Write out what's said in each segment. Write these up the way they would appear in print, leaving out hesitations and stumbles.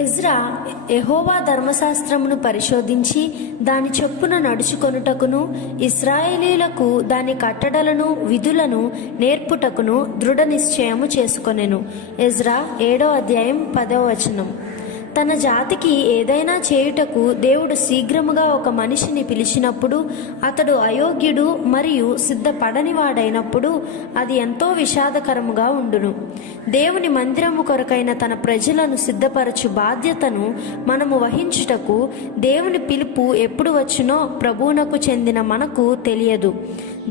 Ezra యెహోవా ధర్మశాస్త్రమును పరిశోధించి దాని చొప్పున నడుచుకొనుటకును ఇశ్రాయేలీయులకు దాని కట్టడలను విధులను నేర్పుటకును దృఢ నిశ్చయము చేసుకొనెను. ఎజ్రా 7వ అధ్యాయం 10వ వచనం. తన జాతికి ఏదైనా చేయుటకు దేవుడు శీఘ్రముగా ఒక మనిషిని పిలిచినప్పుడు అతడు అయోగ్యుడు మరియు సిద్ధపడనివాడైనప్పుడు అది ఎంతో విషాదకరముగా ఉండును. దేవుని మందిరము కొరకైన తన ప్రజలను సిద్ధపరచు బాధ్యతను మనము వహించుటకు దేవుని పిలుపు ఎప్పుడు వచ్చునో ప్రభువునకు చెందిన మనకు తెలియదు.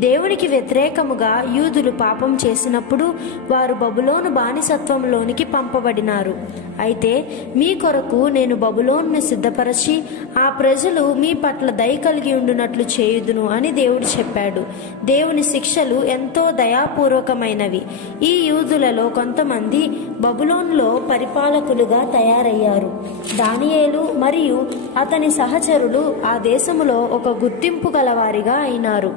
దేవునికి వ్యతిరేకముగా యూదులు పాపం చేసినప్పుడు వారు బబులోను బానిసత్వంలోనికి పంపబడినారు. అయితే మీ కొరకు నేను బబులోనును సిద్ధపరచి ఆ ప్రజలు మీ పట్ల దయ కలిగి ఉండునట్లు చేయుదును అని దేవుడు చెప్పాడు. దేవుని శిక్షలు ఎంతో దయాపూర్వకమైనవి. ఈ యూదులలో కొంతమంది బబులోనులో పరిపాలకులుగా తయారయ్యారు. దానియేలు మరియు అతని సహచరులు ఆ దేశములో ఒక గుర్తింపు గలవారిగా అయినారు.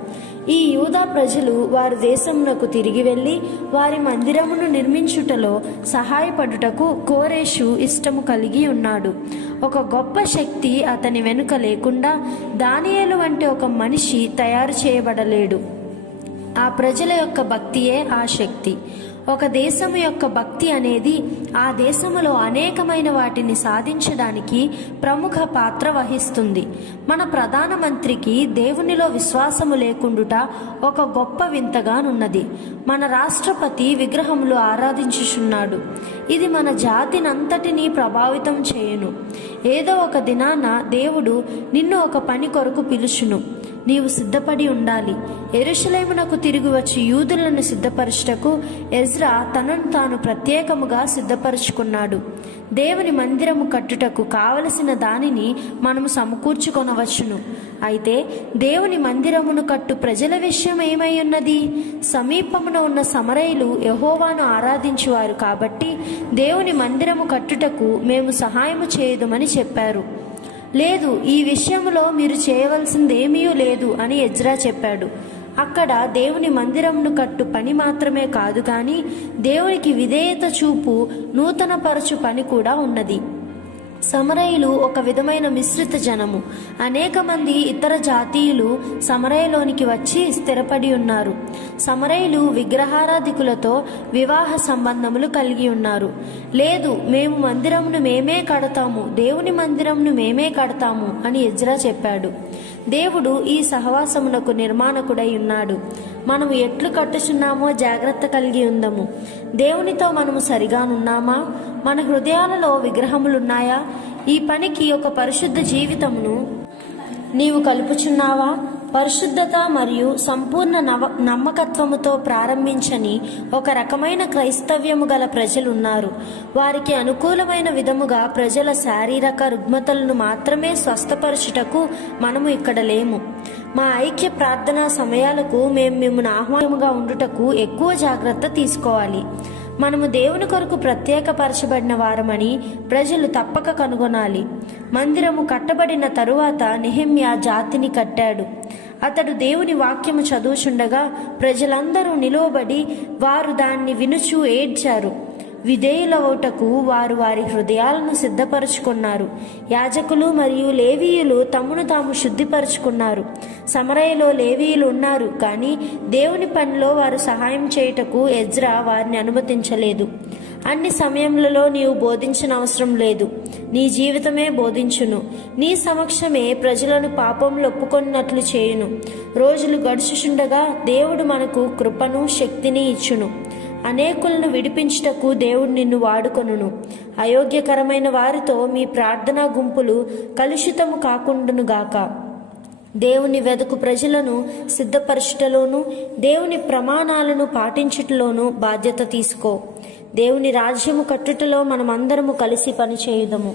ఈ యూదా ప్రజలు వారి దేశమునకు తిరిగి వెళ్ళి వారి మందిరమును నిర్మించుటలో సహాయపడుటకు కోరేషు ఇష్టము కలిగి ఉన్నాడు. ఒక గొప్ప శక్తి అతని వెనుక లేకుండా దానియేలు వంటి ఒక మనిషి తయారు చేయబడలేడు. ఆ ప్రజల యొక్క భక్తియే ఆ శక్తి. ఒక దేశము యొక్క భక్తి అనేది ఆ దేశములో అనేకమైన వాటిని సాధించడానికి ప్రముఖ పాత్ర వహిస్తుంది. మన ప్రధానమంత్రికి దేవునిలో విశ్వాసము లేకుండుట ఒక గొప్ప వింతగానున్నది. మన రాష్ట్రపతి విగ్రహములు ఆరాధించుచున్నాడు. ఇది మన జాతినంతటినీ ప్రభావితం చేయును. ఏదో ఒక దినాన దేవుడు నిన్ను ఒక పని కొరకు పిలుచును. నీవు సిద్ధపడి ఉండాలి. యెరూషలేమునకు తిరిగి వచ్చి యూదులను సిద్ధపరచుటకు ఎజ్రా తనను తాను ప్రత్యేకముగా సిద్ధపరచుకున్నాడు. దేవుని మందిరము కట్టుటకు కావలసిన దానిని మనము సమకూర్చుకొనవచ్చును. అయితే దేవుని మందిరమును కట్టు ప్రజల విషయం ఏమై ఉన్నది? సమీపమున ఉన్న సమరయులు యెహోవాను ఆరాధించువారు కాబట్టి దేవుని మందిరము కట్టుటకు మేము సహాయము చేయుదుమని చెప్పారు. లేదు, ఈ విషయంలో మీరు చేయవలసిందేమీ లేదు అని ఎజ్రా చెప్పాడు. అక్కడ దేవుని మందిరమును కట్టు పని మాత్రమే కాదు కానీ దేవునికి విధేయత చూపు నూతనపరచు పని కూడా ఉన్నది. సమరయులు ఒక విధమైన మిశ్రిత జనము. అనేక మంది ఇతర జాతీయులు సమరయలోనికి వచ్చి స్థిరపడి ఉన్నారు. సమరయులు విగ్రహారాధికులతో వివాహ సంబంధములు కలిగి ఉన్నారు. లేదు, మేము మందిరమును మేమే కడతాము, దేవుని మందిరమును మేమే కడతాము అని ఎజ్రా చెప్పాడు. దేవుడు ఈ సహవాసమునకు నిర్మాణకుడై ఉన్నాడు. మనము ఎట్లు కట్టుచున్నామో జాగ్రత్త కలిగి ఉందము. దేవునితో మనము సరిగానున్నామా? మన హృదయాలలో విగ్రహములున్నాయా? ఈ పనికి ఒక పరిశుద్ధ జీవితమును నీవు కలుపుచున్నావా? పరిశుద్ధత మరియు సంపూర్ణ నమ్మకత్వముతో ప్రారంభించని ఒక రకమైన క్రైస్తవ్యము గల ప్రజలున్నారు. వారికి అనుకూలమైన విధముగా ప్రజల శారీరక రుగ్మతలను మాత్రమే స్వస్థపరచుటకు మనము ఇక్కడ లేము. మా ఐక్య ప్రార్థనా సమయాలకు మేము మిమ్మల్ని ఆహ్వానముగా ఉండుటకు ఎక్కువ జాగ్రత్త తీసుకోవాలి. మనము దేవుని కొరకు ప్రత్యేకపరచబడిన వారమని ప్రజలు తప్పక కనుగొనాలి. మందిరము కట్టబడిన తరువాత నెహెమ్యా జాతిని కట్టాడు. అతడు దేవుని వాక్యము చదువుచుండగా ప్రజలందరూ నిలువబడి వారు దాన్ని వినుచూ ఏడ్చారు. విధేయులవుటకు వారు వారి హృదయాలను సిద్ధపరచుకున్నారు. యాజకులు మరియు లేవీయులు తమను తాము శుద్ధిపరచుకున్నారు. సమరయలో లేవీయులు ఉన్నారు, కానీ దేవుని పనిలో వారు సహాయం చేయుటకు ఎజ్రా వారిని అనుమతించలేదు. అన్ని సమయములలో నీవు బోధించిన అవసరం లేదు. నీ జీవితమే బోధించును. నీ సమక్షమే ప్రజలను పాపంలో ఒప్పుకొన్నట్లు చేయును. రోజులు గడుచుచుండగా దేవుడు మనకు కృపను శక్తిని ఇచ్చును. అనేకులను విడిపించుటకు దేవుడు నిన్ను వాడుకొనును. అయోగ్యకరమైన వారితో మీ ప్రార్థనా గుంపులు కలుషితము కాకుండునుగాక. దేవుని వెదకు ప్రజలను సిద్ధపరచుటలోను దేవుని ప్రమాణాలను పాటించుటలోను బాధ్యత తీసుకో. దేవుని రాజ్యము కట్టుటలో మనమందరము కలిసి పనిచేయుదము.